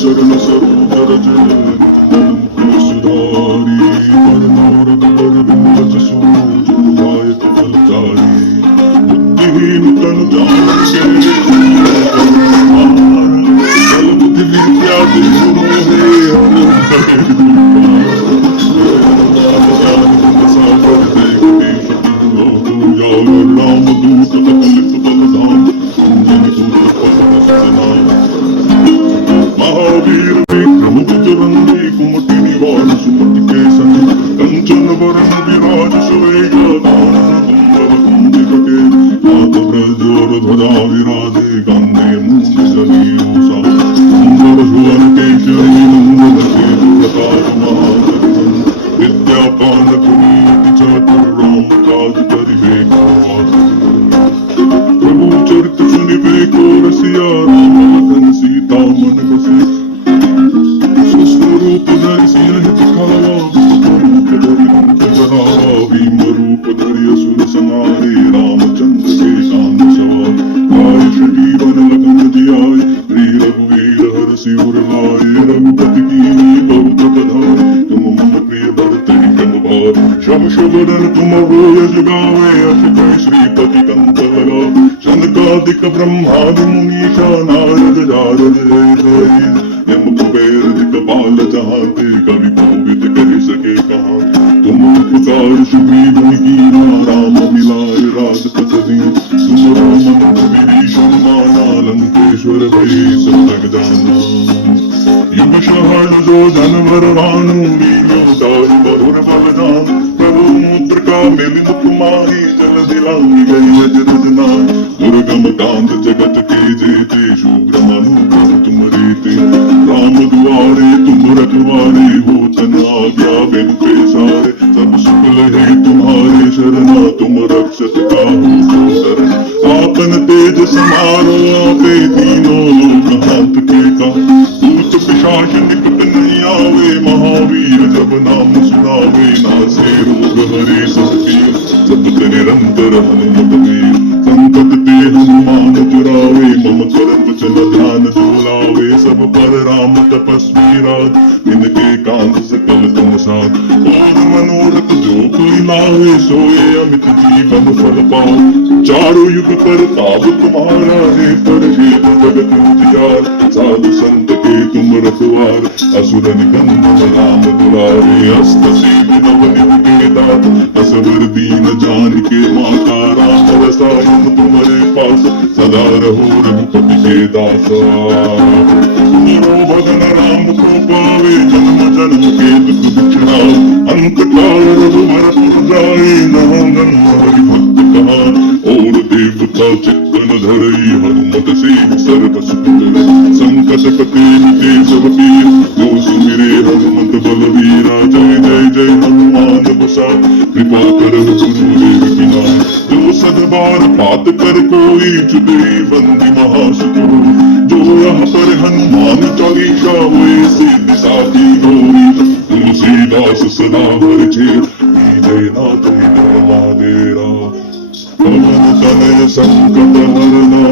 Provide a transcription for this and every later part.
चरण सरोज रज मुकुर सुधारी परनोरथ परविंद सूज दायक फलचारी बुद्धिहीन तनु जान बल बुद्धि विद्या देहु मोहे राम दूत अकलित बलधाम महावीर विक्रम बजरंगी कुमति निवार सुमति के संग कंचन वरण विराज सुवेगा कुंभके हाथ ब्रज और ध्वजा विराजे कांधे मूंज जनेऊसा सुंदर सुवन केशरी नंदन के प्रताप महाजन विद्यापान गुणी चातुर राम काज करिबे प्रभु चरित सुनिबे को रसिया राम लखन सीता मन बसे स्वरूप धरि सिंह दिखावा रूप धरि लंक जरावा भीम रूप धरि असुर संहारे रामचंद्र के कांध सवार आय श्रीवन लखन जियाय श्री रघुवीर हर सिर लाए रघुपति कीन्ही बहुत बधाई तुम मम प्रिय भरत हितम भाई शम शबदन तुम रोज गावे अस कहि श्रीपति कंठ लगावे शनकादिक ब्रह्मादि मुनीषा नारद नारद जय यम कुबेर दिक्पाल जहाते कवि कोविद कह सके कहाँ तुम उपकार सुग्रीव कीना राम मिलाए राजपथ दीन तुम मन विभीषण माना लंकेश्वर भई सब जग जाना युग सहज जो जनवर भानु लील्योताहि मधुर बलदान प्रभु मुद्रिका मिलि मुख माही जल दिलांगी गई अजरज नाम दुर्गम कांत जगत के जेते शुभ्र मनु तुम रीते राम दुआरे तुम रखवारे हो तन आज्ञा बिन पैसारे सब सुख लहे तुम्हारे शरणा तुम रक्षत काहू शरण आपन तेज समारो आपे तीनों लोक हाथ के का भूत पिशाच निकट नहीं आवे महावीर जब नाम सुनावे नासे रोग हरे सब पीर जपत निरंतर हनुमत वीर संकट ते हनुमान चुरावे मम करम वचन ध्यान जो लावे सब पर राम तपस्वी राज इनके कांत सकल तुम साथ और मनोरथ जो कोई लावे सोए अमित जीवन फल पाओ चारों युग पर ताप तुम्हारा है पर जगत उजियार साधु संत के तुम रखवार असुर निकंदन राम दुलारे हस्त सेव नवनित के दात असवर दीन जान के माता राम रसायन तुम्हारे पास सदा रहो रघुपति के दासा भगन राम को पावे जन्म जन्म के दुख बिछड़ा अंत काल रघुवर पुर जाए नांगन हरि भक्त कहान और देवता चित्तन धरई हनुमत से सर्व सुख करे संकट कटे मिटे सब पीर जो सुमिरे हनुमत बलवीरा जय जय जय हनुमान बसा कृपा कर गुरुदेव की नाम जो सदबार पात कर कोई चुके बंदी महासुर जो यहाँ पर हनुमान चालीसा हुए सिद्ध साथी गौरी तुलसीदास सदा हर छे जय नाथ महादेरा पवन तनय संकट हरना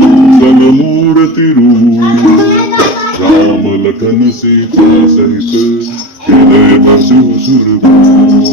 मंगल मूर्ति रूप राम लखन सीता सहित हृदय बसु सुरभूप।